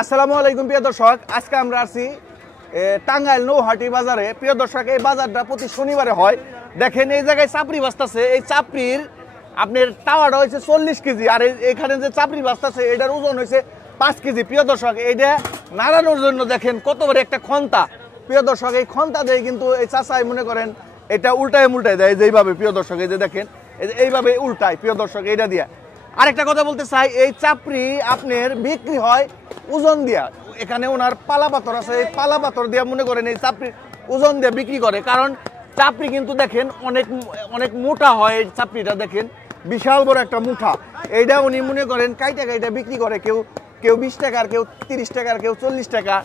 আসসালামু আলাইকুম প্রিয় দর্শক, আজকে আমরা আছি টাঙ্গাইল নৌহাটি বাজারে। প্রিয় দর্শক, এই বাজারটা প্রতি শনিবারে হয়। দেখেন এই জায়গায় চাপড়ি বাস্তাছে। এই চাপড়ির আপনার তাওয়াটা হয়েছে 40 কেজি, আর এখানে যে চাপড়ি বাস্তাছে এটার ওজন হয়েছে 5 কেজি। প্রিয় দর্শক, এইটা নাড়ানোর জন্য দেখেন কত বড় একটা খন্তা। প্রিয় দর্শক, এই খন্তা দিয়ে কিন্তু এই চাচাই মনে করেন এটা উল্টায় মুল্টায় দেয় যেইভাবে। প্রিয় দর্শক, এই যে দেখেন এইভাবে উল্টায়। প্রিয় দর্শক, এইটা দিয়া আরেকটা কথা বলতে চাই, এই চাপড়ি আপনার বিক্রি হয় ওজন দিয়া। এখানে ওনার পালা পাথর আছে, এই পালা পাথর দিয়া মনে করেন এই চাপড়ি ওজন দিয়ে বিক্রি করে। কারণ চাপড়ি কিন্তু দেখেন অনেক অনেক মোটা হয়। এই চাপড়িটা দেখেন বিশাল বড় একটা মুঠা। এইটা উনি মনে করেন কাইটা কাইটা বিক্রি করে। কেউ 20 টাকার, কেউ 30 টাকার, কেউ 40 টাকা,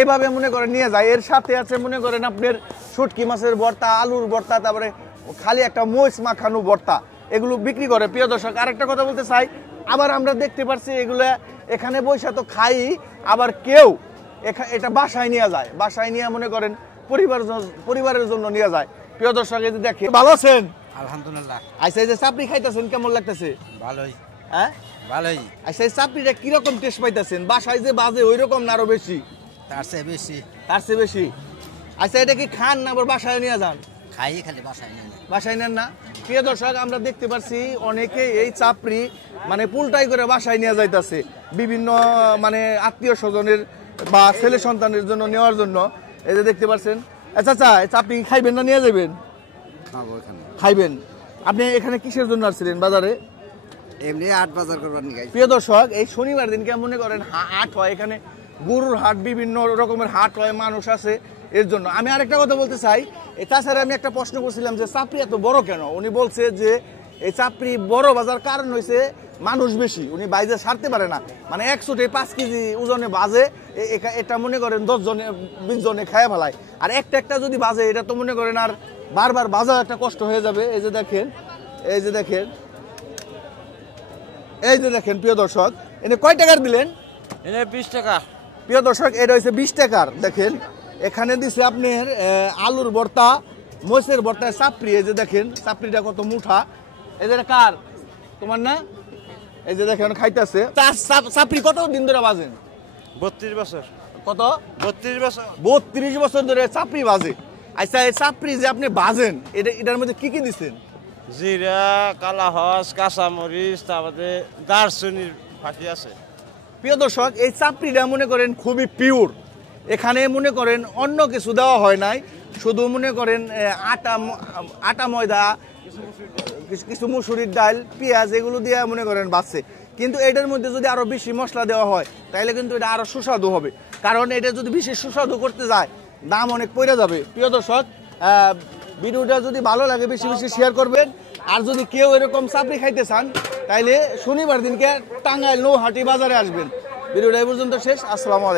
এভাবে মনে করেন নিয়ে যায়। এর সাথে আছে মনে করেন আপনার শুটকি মাছের ভর্তা, আলুর ভর্তা, তারপরে খালি একটা মরিচ মাখানো ভর্তা, এগুলো বিক্রি করে। প্রিয় দর্শক, আরেকটা কথা বলতে চাই, আবার আমরা দেখতে পাচ্ছি এগুলো এখানে বৈশা তো খাই, আবার কেউ এটা বাসায় নিয়ে যায়। বাসায় নিয়ে মনে করেন পরিবারের জন্য নিয়ে যায়। প্রিয় দর্শক, এই যে দেখে, ভালো আছেন? আলহামদুলিল্লাহ। আচ্ছা, এই যে চাপড়ি খাইতেছেন কেমন লাগতেছে? ভালোই। হ্যাঁ ভালোই। আচ্ছা, এই চাপড়িটা কিরকম টেস্ট পাইতেছেন? বাসায় যে বাজে ওই রকম না আরো বেশি? তার চেয়ে বেশি। তার চেয়ে বেশি। আচ্ছা, এটা কি খান না আবার বাসায় নিয়ে যান? খাই, খালি বাসায় নেই। বাসায় নেন না? প্রিয় দর্শক, আমরা দেখতে পাচ্ছি অনেকে এই চাপড়ি মানে পুলটাই করে বাসায় নিয়ে যাইতেছে বিভিন্ন মানে আত্মীয় স্বজনের বা ছেলে সন্তানের জন্য নেওয়ার জন্য। এই যে দেখতে পাচ্ছেন। আচ্ছা আচ্ছা, চাপড়ি খাইবেন না নিয়ে যাবেন? খাইবেন। আপনি এখানে কিসের জন্য আসছিলেন বাজারে? এমনি হাট বাজার করবার নিয়ে। প্রিয় দর্শক, এই শনিবার দিনকে মনে করেন হাট হয়, এখানে গরুর হাট, বিভিন্ন রকমের হাট হয়, মানুষ আছে এর জন্য। আমি আরেকটা কথা বলতে চাই, তাছাড়া আমি একটা প্রশ্ন করছিলাম যে চাপড়ি এত বড় কেন? উনি বলছে যে এই চাপড়ি বড় বাজার কারণ হয়েছে মানুষ বেশি, উনি বাইরে সারতে পারে না। মানে 105 কেজি ওজনে বাজে, এটা মনে করেন 10 জনে 20 জনে খায় ফেলায়। আর একটা যদি বাজে, এটা তো মনে করেন আর বারবার বাজা একটা কষ্ট হয়ে যাবে। এই যে দেখেন, এই যে দেখেন, এই যে দেখেন প্রিয় দর্শক, এনে কয় টাকার দিলেন? এনে 20 টাকা। প্রিয় দর্শক, এটা হচ্ছে 20 টাকার। দেখেন এখানে দিছে আপনার আলুর ভর্তা, মরিচের ভর্তা, চাপড়ি। এই যে দেখেন চাপড়িটা কত মুঠা। এই যে কার? তোমার না? এই যে দেখেন খাইতেছে। চাপড়ি কত দিন ধরে বাজেন? 32 বছর। কত? 32 বছর। 32 বছর ধরে চাপড়ি বাজে। আচ্ছা, এই চাপড়ি যে আপনি বাজেন, এটার মধ্যে কি কি দিচ্ছেন? জিরা, কালা হস, কাঁচামরিচ, তারপরে দারচিনির ফাঁকি আছে। প্রিয় দর্শক, এই চাপড়িটা মনে করেন খুবই পিওর। এখানে মনে করেন অন্য কিছু দেওয়া হয় নাই, শুধু মনে করেন আটা ময়দা, কিছু মুসুরির ডাল, পেঁয়াজ, এগুলো দিয়ে মনে করেন বাঁচছে। কিন্তু এটার মধ্যে যদি আরো বেশি মশলা দেওয়া হয় তাহলে কিন্তু এটা আরো সুস্বাদু হবে। কারণ এটা যদি বেশি সুস্বাদু করতে যায় দাম অনেক পড়ে যাবে। প্রিয় দর্শক, ভিডিওটা যদি ভালো লাগে বেশি বেশি শেয়ার করবেন। আর যদি কেউ এরকম চাপড়ি খাইতে চান তাইলে শনিবার দিনকে টাঙ্গাইল নৌহাটি বাজারে আসবেন। ভিডিওটা এই পর্যন্ত শেষ। আসসালামু আলাইকুম।